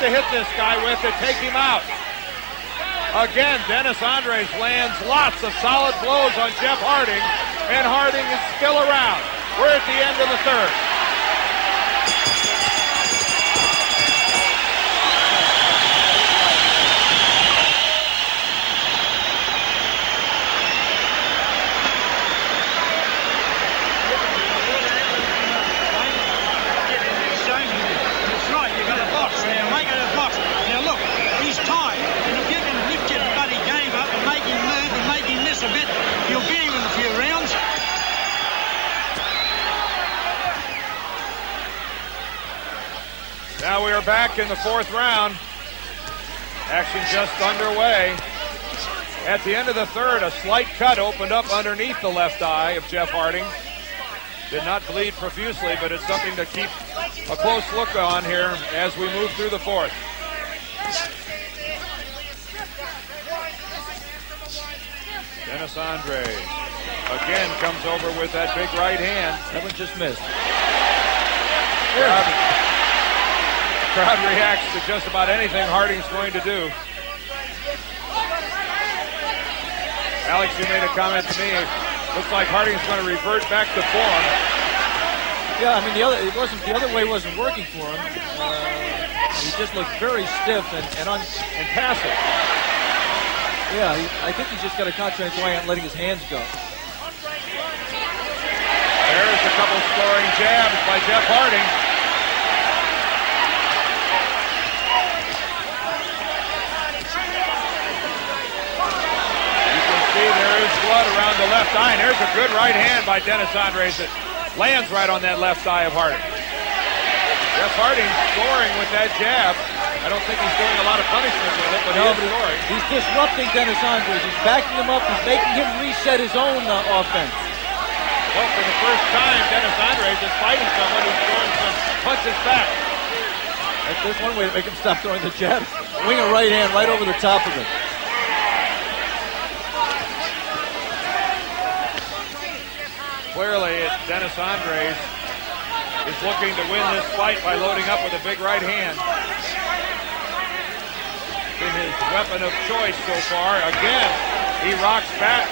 to hit this guy with to take him out. Again, Denis Andries lands lots of solid blows on Jeff Harding, and Harding is still around. We're at the end of the third. Now we are back in the fourth round. Action just underway. At the end of the third, a slight cut opened up underneath the left eye of Jeff Harding. Did not bleed profusely, but it's something to keep a close look on here as we move through the fourth. Denis Andries again comes over with that big right hand. That one just missed. Crowd reacts to just about anything Harding's going to do. Alex, you made a comment to me. Looks like Harding's going to revert back to form. Yeah, I mean the other way wasn't working for him. He just looked very stiff and passive. Yeah, I think he's just got to concentrate on letting his hands go. There's a couple scoring jabs by Jeff Harding. There is blood around the left eye, and there's a good right hand by Denis Andries that lands right on that left eye of Harding. Jeff Harding scoring with that jab. I don't think he's doing a lot of punishment with it, but he is scoring. He's disrupting Denis Andries. He's backing him up. He's making him reset his own offense. Well, for the first time, Denis Andries is fighting someone who's throwing some punches back. There's one way to make him stop throwing the jab. Wing a right hand right over the top of it. Clearly, Denis Andries is looking to win this fight by loading up with a big right hand. Been his weapon of choice so far. Again, he rocks back,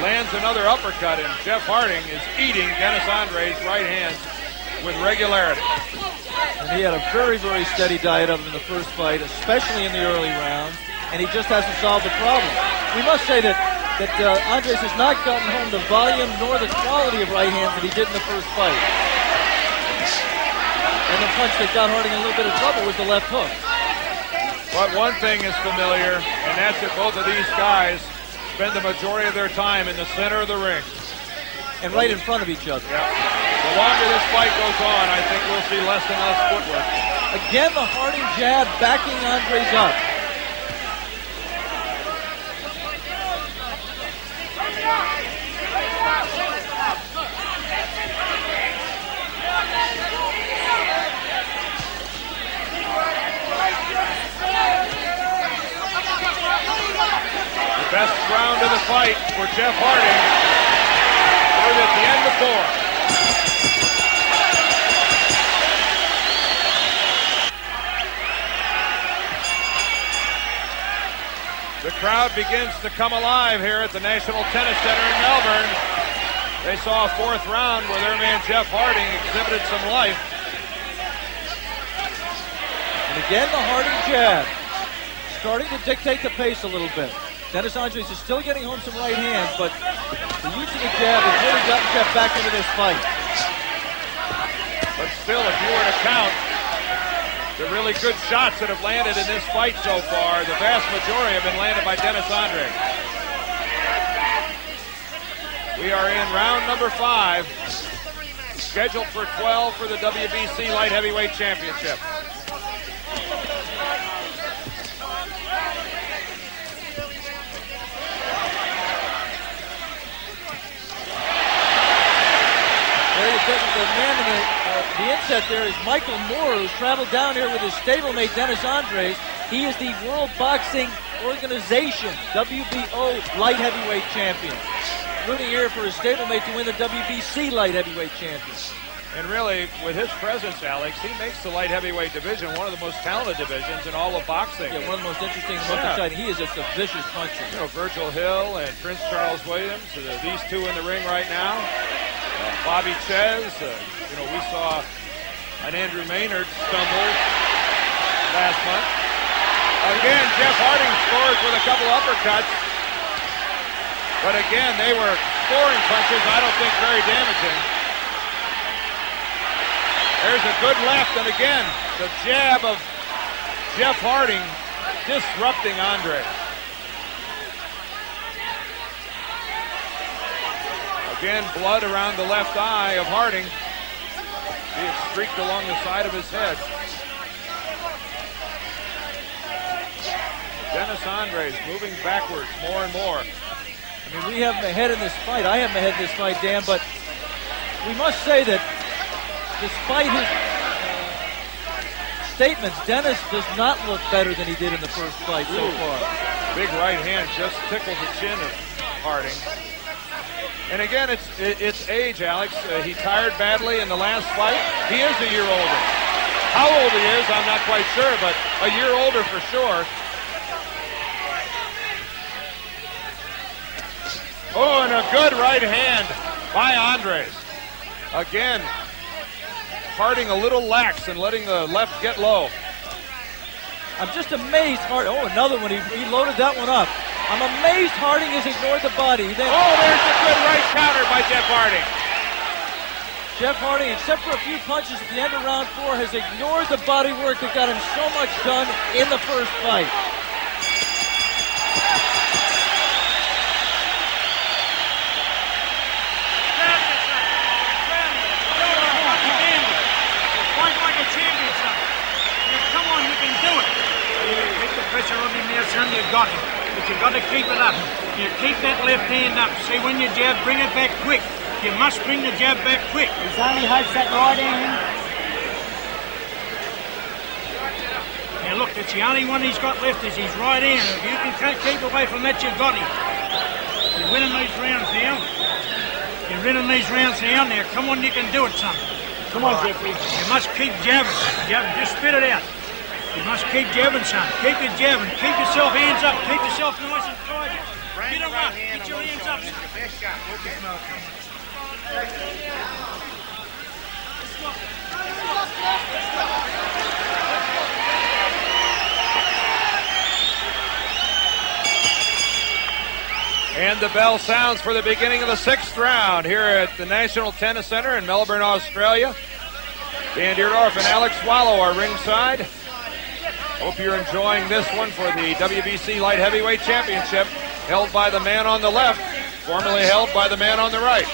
lands another uppercut, and Jeff Harding is eating Denis Andries' right hands with regularity. And he had a very, very steady diet of him in the first fight, especially in the early rounds, and he just hasn't solved the problem. We must say that Andries has not gotten home the volume nor the quality of right hands that he did in the first fight. And the punch that got Harding in a little bit of trouble was the left hook. But one thing is familiar, and that's that both of these guys spend the majority of their time in the center of the ring. And right in front of each other. Yeah. The longer this fight goes on, I think we'll see less and less footwork. Again, the Harding jab backing Andries up. Best round of the fight for Jeff Harding. We're at the end of four. The crowd begins to come alive here at the National Tennis Center in Melbourne. They saw a fourth round where their man Jeff Harding exhibited some life. And again, the Harding jab starting to dictate the pace a little bit. Denis Andries is still getting home some right hands, but the use of the jab has really gotten Jeff back into this fight. But still, if you were to count the really good shots that have landed in this fight so far, the vast majority have been landed by Denis Andries. We are in round number 5, scheduled for 12 for the WBC Light Heavyweight Championship. The man in the inset there is Michael Moore, who's traveled down here with his stablemate Denis Andries. He is the World Boxing Organization WBO Light Heavyweight Champion. Rooting here for his stablemate to win the WBC Light Heavyweight Champion. And really, with his presence, Alex, he makes the light heavyweight division one of the most talented divisions in all of boxing. Yeah, one of the most interesting and most exciting. He is just a vicious puncher. You know, Virgil Hill and Prince Charles Williams, these two in the ring right now. Bobby Chez, you know, we saw an Andrew Maynard stumble last month. Again, Jeff Harding scores with a couple uppercuts. But again, they were scoring punches, I don't think very damaging. There's a good left, and again, the jab of Jeff Harding disrupting Andries. Again, blood around the left eye of Harding. He had streaked along the side of his head. Denis Andries moving backwards more and more. I mean, we have him ahead in this fight. I have him ahead in this fight, Dan, but we must say that despite his statements, Denis does not look better than he did in the first fight so far. Big right hand just tickled the chin of Harding. And again, it's age, Alex. He tired badly in the last fight. He is a year older. How old he is, I'm not quite sure, but a year older for sure. Oh, and a good right hand by Andries. Again, Harding a little lax and letting the left get low. I'm just amazed. Oh, another one. He loaded that one up. I'm amazed Harding has ignored the body. There's a good right counter by Jeff Harding. Jeff Harding, except for a few punches at the end of round 4, has ignored the body work that got him so much done in the first fight. Pressure on him there, son, you got him. But you've got to keep it up. You keep that left hand up. See, when you jab, bring it back quick. You must bring the jab back quick. He's only holds that right hand. Now look, that's the only one he's got left is his right hand. If you can keep away from that, you've got him. You're winning these rounds now. You're winning these rounds now. Now, come on, you can do it, son. Come on, Jeffrey. You must keep jabbing. Just spit it out. You must keep jabbing, son. Keep it jabbing. Keep yourself hands up. Keep yourself nice and tight. Get him up. Get your hands up, son. And the bell sounds for the beginning of the 6th round here at the National Tennis Center in Melbourne, Australia. Dan Deerdorf and Alex Swallow are ringside. Hope you're enjoying this one for the WBC Light Heavyweight Championship, held by the man on the left, formerly held by the man on the right.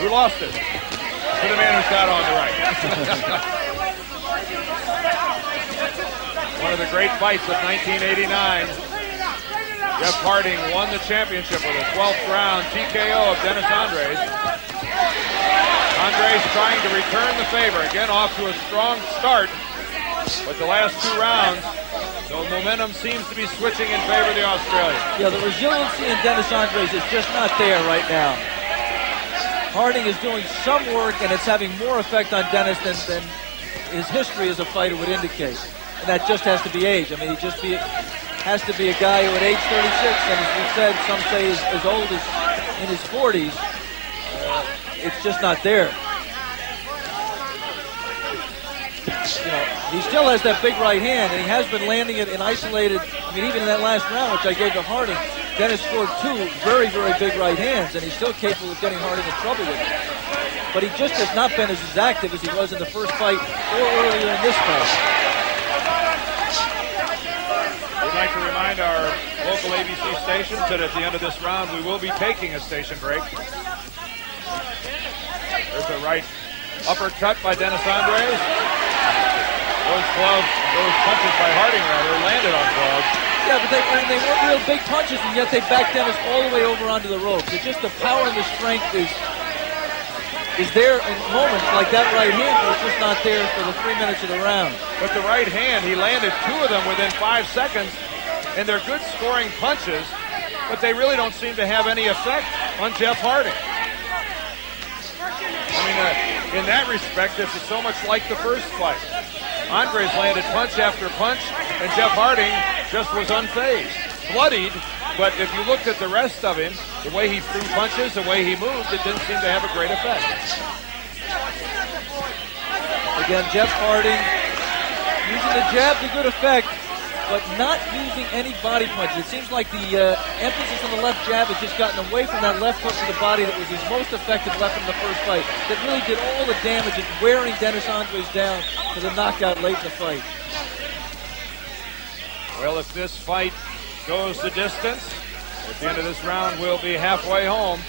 Who lost it? To the man who sat on the right. One of the great fights of 1989. Jeff Harding won the championship with a 12th round TKO of Denis Andries. Andries trying to return the favor. Again, off to a strong start. But the last 2 rounds, the momentum seems to be switching in favor of the Australian. Yeah, the resiliency in Denis Andries is just not there right now. Harding is doing some work, and it's having more effect on Denis than his history as a fighter would indicate. And that just has to be age. I mean, has to be a guy who at age 36, and as we said, some say as old as in his 40s, it's just not there. You know, he still has that big right hand, and he has been landing it in isolated. I mean, even in that last round, which I gave to Harding, Denis scored 2 very, very big right hands, and he's still capable of getting Harding in trouble with it. But he just has not been as active as he was in the first fight or earlier in this fight. We'd like to remind our local ABC stations that at the end of this round, we will be taking a station break. There's a right uppercut by Denis Andries. Those punches by Harding, rather, landed on gloves. Yeah, but they weren't real big punches, and yet they backed Denis all the way over onto the ropes. It's just the power and the strength is there in moments like that right hand, but it's just not there for the 3 minutes of the round. But the right hand, he landed 2 of them within 5 seconds, and they're good scoring punches, but they really don't seem to have any effect on Jeff Harding. I mean, in that respect, this is so much like the first fight. Andries landed punch after punch, and Jeff Harding just was unfazed. Bloodied, but if you looked at the rest of him, the way he threw punches, the way he moved, it didn't seem to have a great effect. Again, Jeff Harding using the jab to good effect, but not using any body punches. It seems like the emphasis on the left jab has just gotten away from that left hook to the body that was his most effective weapon in the first fight, that really did all the damage in wearing Denis Andries down to the knockout late in the fight. Well, if this fight goes the distance, at the end of this round, we'll be halfway home.